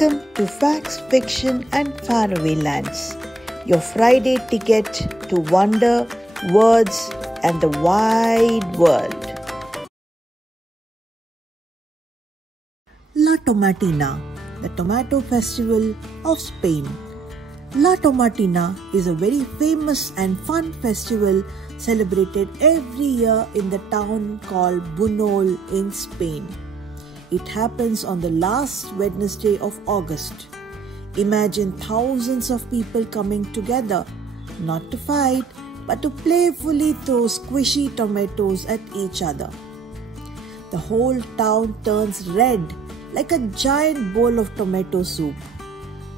Welcome to Facts, Fiction and Faraway Lands, your Friday ticket to wonder, words and the wide world. La Tomatina, the tomato festival of Spain. La Tomatina is a very famous and fun festival celebrated every year in the town called Buñol in Spain. It happens on the last Wednesday of August. Imagine thousands of people coming together, not to fight, but to playfully throw squishy tomatoes at each other. The whole town turns red like a giant bowl of tomato soup.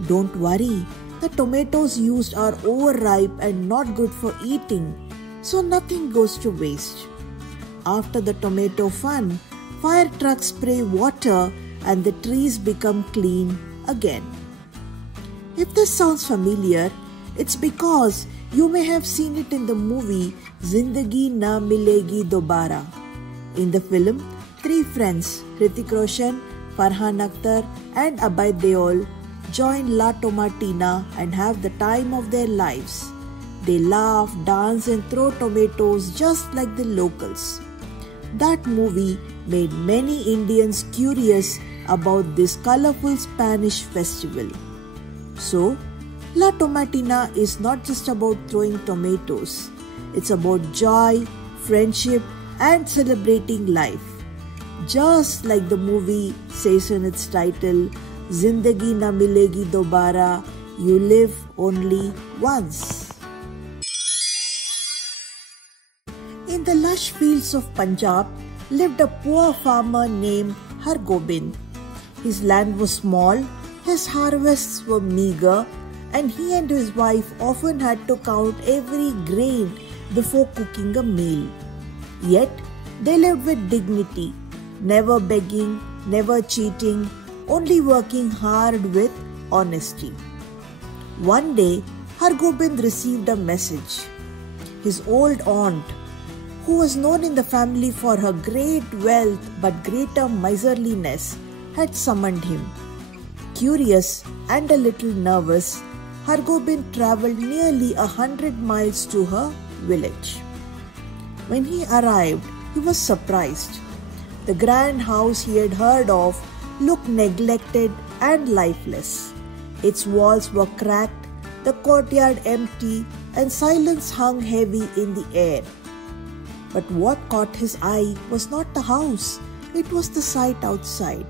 Don't worry, the tomatoes used are overripe and not good for eating, so nothing goes to waste. After the tomato fun, fire trucks spray water and the trees become clean again. If this sounds familiar, it's because you may have seen it in the movie Zindagi Na Milegi Dobara. In the film, three friends, Hrithik Roshan, Farhan Akhtar and Abhay Deol, join La Tomatina and have the time of their lives. They laugh, dance and throw tomatoes just like the locals. That movie made many Indians curious about this colorful Spanish festival. So, La Tomatina is not just about throwing tomatoes. It's about joy, friendship and celebrating life. Just like the movie says in its title, Zindagi Na Milegi Dobara, you live only once. In the lush fields of Punjab lived a poor farmer named Har Gobind. His land was small, his harvests were meager, and he and his wife often had to count every grain before cooking a meal. Yet, they lived with dignity, never begging, never cheating, only working hard with honesty. One day, Har Gobind received a message. His old aunt, who was known in the family for her great wealth but greater miserliness, had summoned him. Curious and a little nervous, Har Gobind travelled nearly 100 miles to her village. When he arrived, he was surprised. The grand house he had heard of looked neglected and lifeless. Its walls were cracked, the courtyard empty, and silence hung heavy in the air. But what caught his eye was not the house, it was the sight outside.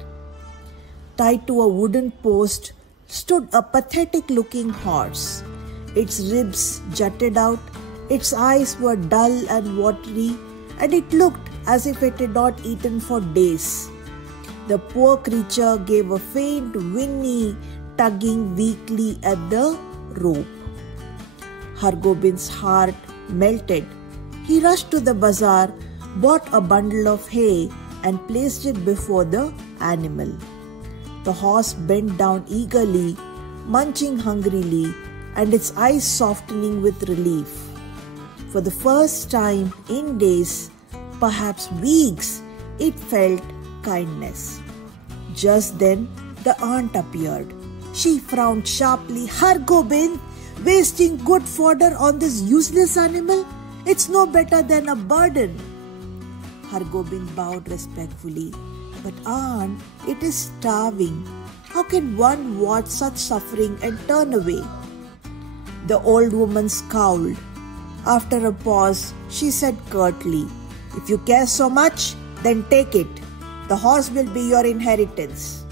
Tied to a wooden post stood a pathetic-looking horse. Its ribs jutted out, its eyes were dull and watery, and it looked as if it had not eaten for days. The poor creature gave a faint whinny, tugging weakly at the rope. Har Gobind's heart melted. He rushed to the bazaar, bought a bundle of hay and placed it before the animal. The horse bent down eagerly, munching hungrily, and its eyes softening with relief. For the first time in days, perhaps weeks, it felt kindness. Just then, the aunt appeared. She frowned sharply. Har Gobind, wasting good fodder on this useless animal? It's no better than a burden. Har Gobind bowed respectfully. But aunt, it is starving. How can one watch such suffering and turn away? The old woman scowled. After a pause, she said curtly, if you care so much, then take it. The horse will be your inheritance.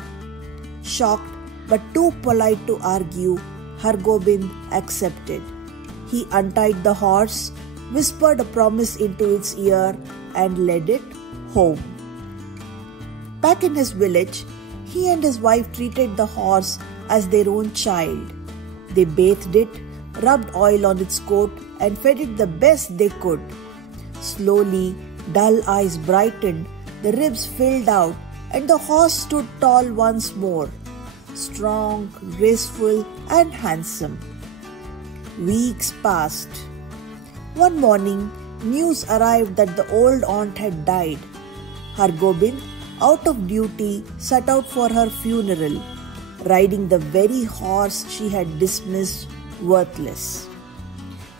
Shocked but too polite to argue, Har Gobind accepted. He untied the horse, whispered a promise into its ear and led it home. Back in his village, he and his wife treated the horse as their own child. They bathed it, rubbed oil on its coat and fed it the best they could. Slowly, dull eyes brightened, the ribs filled out and the horse stood tall once more, strong, graceful and handsome. Weeks passed. One morning, news arrived that the old aunt had died. Har Gobind, out of duty, set out for her funeral. riding the very horse she had dismissed worthless.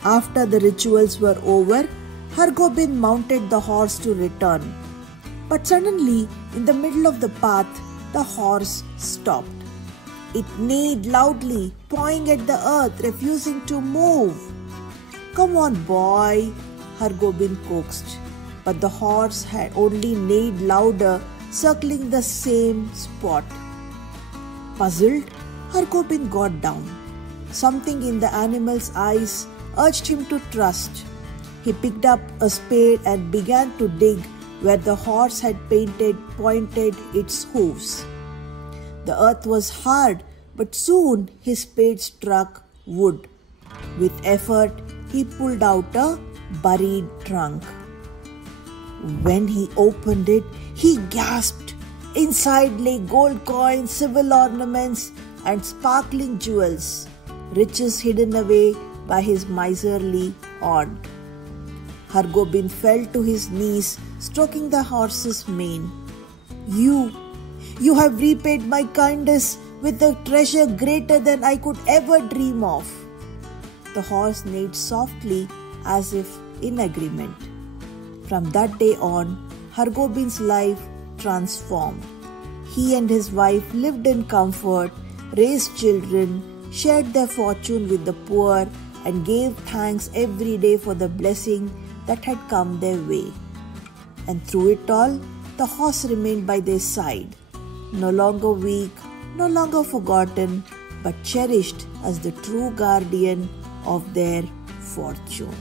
After the rituals were over, Har Gobind mounted the horse to return. But suddenly, in the middle of the path, the horse stopped. It neighed loudly, pawing at the earth, refusing to move. "Come on, boy," Har Gobind coaxed. But the horse had only neighed louder, circling the same spot. Puzzled, Har Gobind got down. Something in the animal's eyes urged him to trust. He picked up a spade and began to dig where the horse had pointed its hooves. The earth was hard, but soon his spade struck wood. With effort, he pulled out a buried trunk. When he opened it, he gasped. Inside lay gold coins, silver ornaments, and sparkling jewels, riches hidden away by his miserly aunt. Har Gobind fell to his knees, stroking the horse's mane. You have repaid my kindness with a treasure greater than I could ever dream of." The horse neighed softly as if in agreement. From that day on, Har Gobind's life transformed. He and his wife lived in comfort, raised children, shared their fortune with the poor, and gave thanks every day for the blessing that had come their way. And through it all, the horse remained by their side, no longer weak, no longer forgotten, but cherished as the true guardian of their fortune.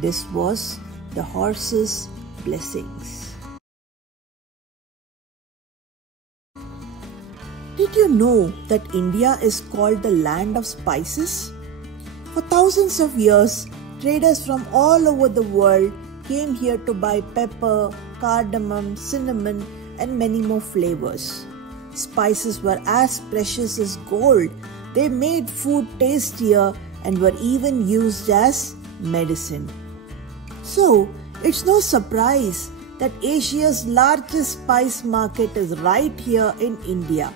This was the horse's blessings. Did you know that India is called the land of spices? For thousands of years, traders from all over the world came here to buy pepper, cardamom, cinnamon, and many more flavors. Spices were as precious as gold. They made food tastier and were even used as medicine. So, it's no surprise that Asia's largest spice market is right here in India.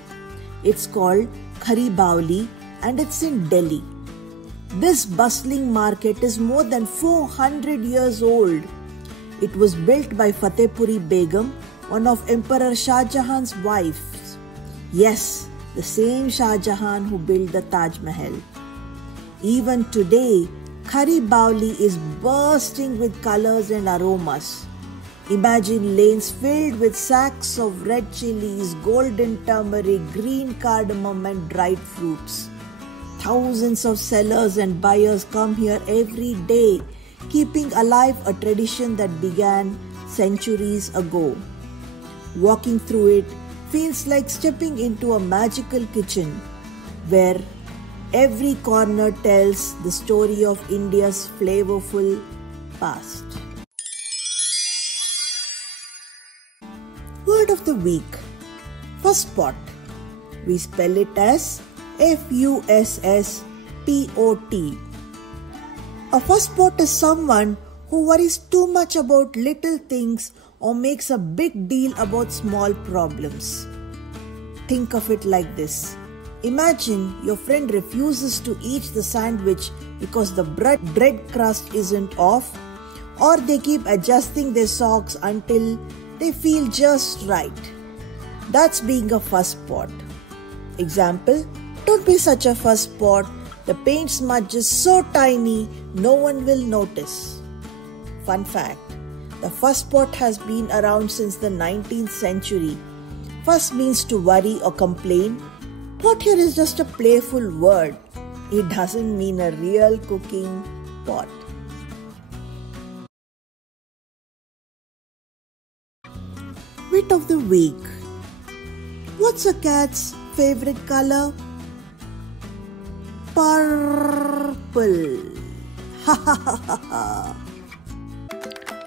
It's called Khari Baoli and it's in Delhi. This bustling market is more than 400 years old. It was built by Fatehpuri Begum, one of Emperor Shah Jahan's wives. Yes, the same Shah Jahan who built the Taj Mahal. Even today, Khari Baoli is bursting with colors and aromas. Imagine lanes filled with sacks of red chilies, golden turmeric, green cardamom and dried fruits. Thousands of sellers and buyers come here every day, keeping alive a tradition that began centuries ago. Walking through it feels like stepping into a magical kitchen where every corner tells the story of India's flavorful past. Word of the week. First pot. We spell it as F-U-S-S-P-O-T. A fusspot is someone who worries too much about little things or makes a big deal about small problems. Think of it like this. Imagine your friend refuses to eat the sandwich because the bread crust isn't off, or they keep adjusting their socks until they feel just right. That's being a fusspot. Example, don't be such a fusspot. The paint smudge is so tiny, no one will notice. Fun fact, the fusspot has been around since the 19th century. Fuss means to worry or complain. Pot here is just a playful word. It doesn't mean a real cooking pot. Wit of the week. What's a cat's favorite color? Purple.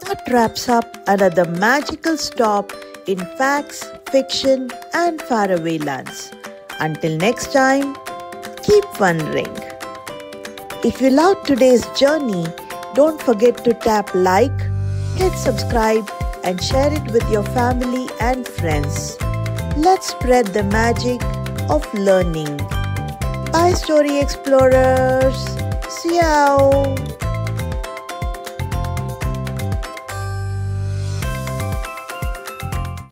That wraps up another magical stop in facts, fiction, and faraway lands. Until next time, keep wondering. If you loved today's journey, don't forget to tap like, hit subscribe, and share it with your family and friends. Let's spread the magic of learning. Bye, Story Explorers. See you.